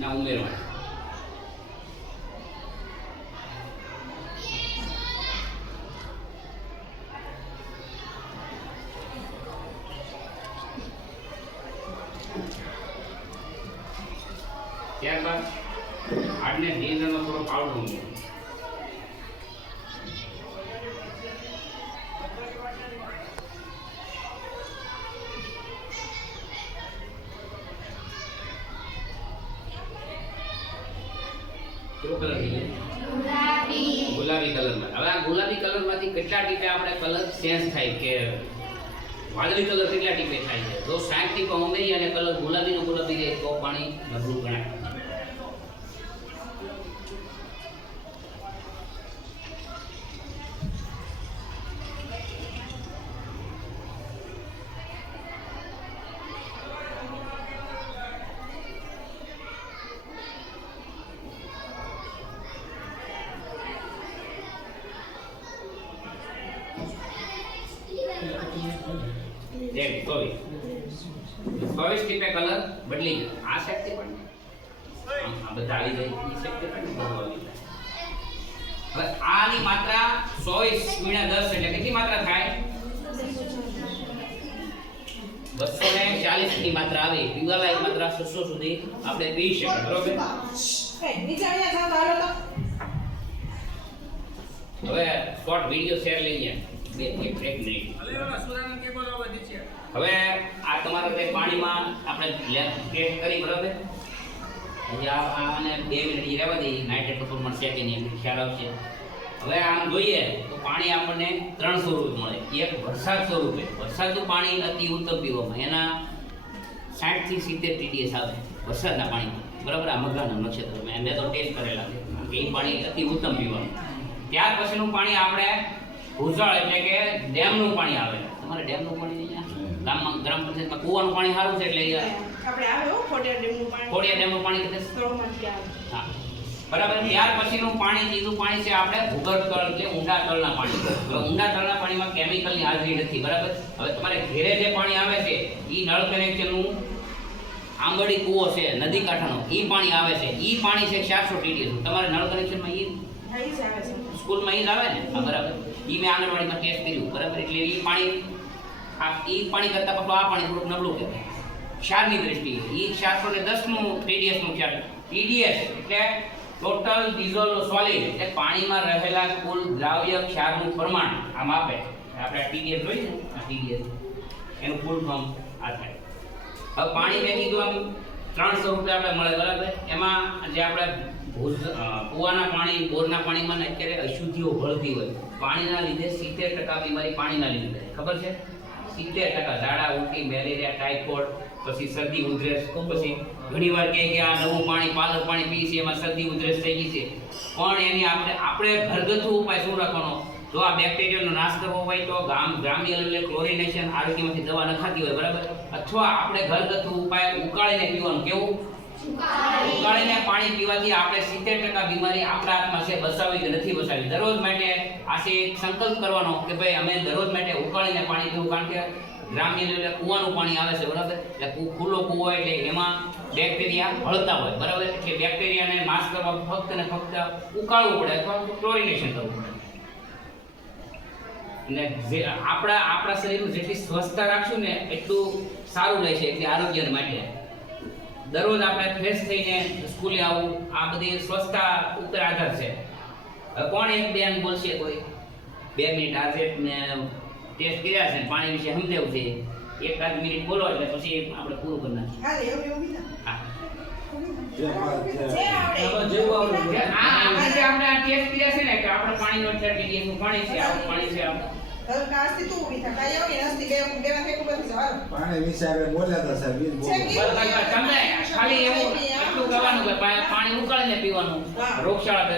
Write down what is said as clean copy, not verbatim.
ના ઉમેરવા. ત્યારબાદ આડને નીંદણનો થોડો પાવડર ઉમેરો. કેવો કલર થઈ જાય? ગુલાબી કલરમાં. હવે આ ગુલાબી કલરમાંથી કેટલા ટીપે આપણે કલર ચેન્જ થાય કે વાદળી કલર કેટલા ટીપે થાય છે? જો 60 ટીપા ઉમેરી અને કલર ગુલાબીનો ગુલાબી રહે તો પાણી નબળું ગણાય. દેખ તો 22 ટીપે કલર બદલી ગયો. આ શક્તિ પણ આ બધા આવી જાય. એ શક્તિ પણ બધું આવી જાય. હવે આની માત્રા 24 × 10 એટલે કેટલી માત્રા થાય? 240 ની માત્રા આવે. પીવાલાયક માત્રા 600 સુધી આપણે પી શકીએ. બરોબર? હવે શોર્ટ વિડિયો શેર લઈએ. એક મિનિટ. હવે આ તમારે તે પાણીમાં આપણે ટેસ્ટ કરી. બરાબર? હવે આને 2 મિનિટ રહેવા દઈએ. નાઇટ્રેટ પરફોર્મન્સ ચેકિંગ એમ ખ્યાલ આવશે. હવે આમ જોઈએ તો પાણી આપણને 3 સ્વરૂપ મળે. એક વરસાદ સ્વરૂપે. વરસાદનું પાણી અતિ ઉત્તમ પીવામાં એના 60 થી 70 TDS આવે વરસાદના પાણીમાં. બરાબર? આ મઘાના નક્ષત્ર મેં તો ટેસ્ટ કરેલા છે કે એ પાણી અતિ ઉત્તમ પીવાનું. ત્યાર પછીનું પાણી આપણે ભૂજળ એટલે કે ડેમનું પાણી આવે. તમારે ડેમનું પાણી ગામમાં ગ્રામ પંચાયતમાં કૂવાનું પાણી સારું છે એટલે આપણે આવે ખોડિયાર ડેમનું પાણી કદાચ તળમાંથી આવે. હા બરાબર. ત્યાર પછીનું પાણી ત્રીજું પાણી છે આપણે ભૂગર્ભ તળ એટલે ઊંડા તળના પાણી. હવે ઊંડા તળના પાણીમાં કેમિકલની હાજરી નથી. બરાબર? હવે તમારે ઘેરે જે પાણી આવે છે એ નળ કનેક્શનનું આંગળી કૂવો છે નદી કાંઠાનો એ પાણી આવે છે. એ પાણી છે 400 TDS. તમારે નળ કનેક્શનમાં સ્કૂલમાં ઈ જ આવે ને? હા બરાબર. ઈ મેં આંગણવાડીમાં ટેસ્ટ કર્યું. બરાબર? એટલે ઈ પાણી કરતાં પછી આ પાણી થોડુંક નબળું કહેવાય ક્ષારની દ્રષ્ટિએ. ઈ 410નું TDSનું ક્ષાર. TDS એટલે ટોટલ ડિઝોલ્વ સોલિડ એટલે પાણીમાં રહેલા કુલ દ્રાવ્ય ક્ષારનું પ્રમાણ આમ આપે. આપણે TDS જોઈએ ને આ TDS એનું ફૂલ ફોર્મ આ થાય. હવે પાણી મેં કીધું આમ 3 સ્વરૂપે આપણે મળે. બરાબર? એમાં જે આપણે કૂવાના પાણી બોરના પાણીમાં અત્યારે અશુદ્ધિઓ ભળતી હોય. પાણીના લીધે 70% બીમારી પાણીના લીધે થાય. ખબર છે? 70% ઝાડા ઉલટી મેલેરિયા ટાઇફોઇડ પછી શરદી ઉધરસ. પછી ઘણીવાર કહે કે આ નવું પાણી પાલક પાણી પી છે એમાં શરદી ઉધરસ થઈ ગઈ છે. પણ એની આપણે ઘરગથ્થુ ઉપાય શું રાખવાનો? જો આ બેક્ટેરિયાનો નાશ કરવો હોય તો ગ્રામ્ય લેવલે ક્લોરિનેશન આરોગ્યમાંથી દવા નખાતી હોય. બરાબર? અથવા આપણે ઘરગથ્થુ ઉપાય ઉકાળીને પીવાનું. કેવું? ઉકાળીને પાણી પીવાથી આપણે 70% બીમારી આપણા હાથમાં છે બચાવી કે નથી બચાવી. દરરોજ માટે આશે સંકલ્પ કરવાનો કે ભાઈ અમે દરરોજ માટે ઉકાળીને પાણી પીવું. કારણ કે ગ્રામ્ય લેવલે કૂવાનું પાણી આવે છે. બરાબર? એટલે ખુલ્લો કૂવો એટલે એમાં બેક્ટેરિયા ભળતા હોય. બરાબર? એટલે બેક્ટેરિયાને નાશ કરવા ફક્ત ને ફક્ત ઉકાળવું પડે અથવા ક્લોરિનેશન કરવું પડે. અને જે આપણા શરીરનું જેટલી સ્વચ્છતા રાખશું ને એટલું સારું રહેશે. એટલે આરોગ્ય માટે દરરોજ આપણે ફ્રેશ થઈને સ્કૂલે આવવું આ બધી સ્વચ્છતા ઉપર આધાર છે. કોણ એક બેન બોલશે? કોઈ 2 મિનિટ આજે મેં ટેસ્ટ કર્યા છે પાણી વિશે સમજાવ્યું છે. 1-8 મિનિટ બોલો એટલે પછી આપણે પૂરું કરી નાખીએ. હા આપણે ટેસ્ટ કર્યા છે ને કે આપણે પાણીનો TDS નું પાણી છે આવું પાણી છે. પાણી વિશે આપણે બોલ્યા હતા સાહેબ. તમે ખાલી એવું એટલું કહેવાનું કે પાણી ઉકાળીને પીવાનું રોગચાળા